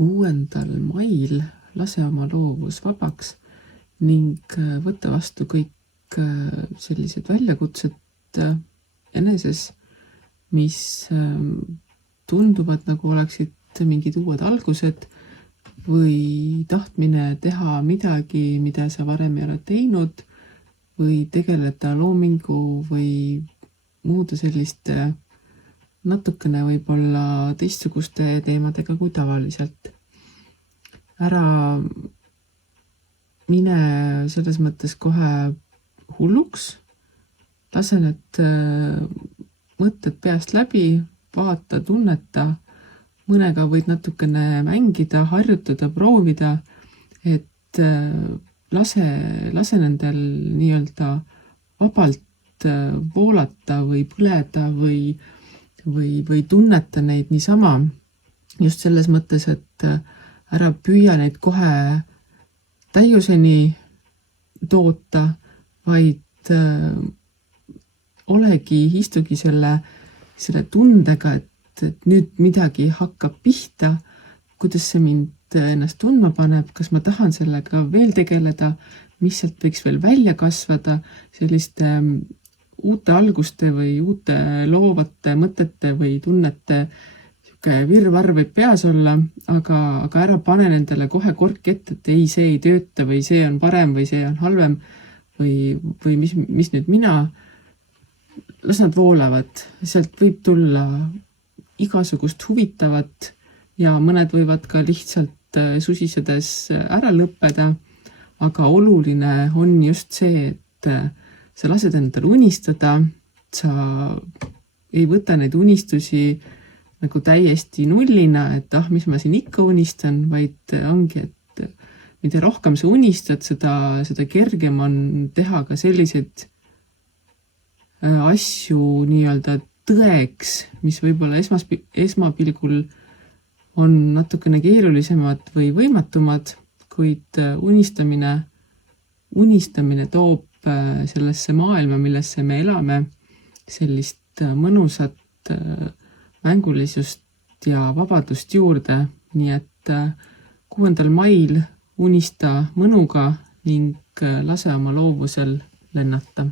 6. mail lase oma loovus vabaks ning võtta vastu kõik sellised väljakutsed eneses, mis tunduvad nagu oleksid mingid uued algused või tahtmine teha midagi, mida sa varem ei ole teinud või tegeleda loomingu või muude selliste natukene võib-olla teistsuguste teemadega kui tavaliselt. Ära mine selles mõttes kohe hulluks, lase need mõtted peast läbi, vaata, tunneta, mõnega võid natukene mängida, harjutada, proovida, et lase nendel nii-öelda vabalt voolata või põleda või tunneta neid niisama, just selles mõttes, et ära püüa neid kohe täiuseni toota, vaid istugi selle tundega, et nüüd midagi hakkab pihta, kuidas see mind ennast tundma paneb, kas ma tahan sellega veel tegeleda, mis sealt võiks veel välja kasvada, selliste uute alguste või uute loovate mõtete või tunnete virvarr võib peas olla, aga ära pane nendele kohe kork ette, et ei, see ei tööta või see on parem või see on halvem või mis nüüd mina. Las nad voolavad, sealt võib tulla igasugust huvitavat ja mõned võivad ka lihtsalt susisedes ära lõppeda, aga oluline on just see, et sa lased endal unistada, sa ei võta neid unistusi nagu täiesti nullina, et mis ma siin ikka unistan, vaid ongi, et mida rohkem sa unistad, seda kergem on teha ka selliseid asju nii-öelda tõeks, mis võib-olla esmapilgul on natukene keerulisemad või võimatumad, kuid unistamine toob sellesse maailma, millesse me elame, sellist mõnusat mängulisust ja vabadust juurde, nii et 6. mail unista mõnuga ning lase oma loovusel lennata.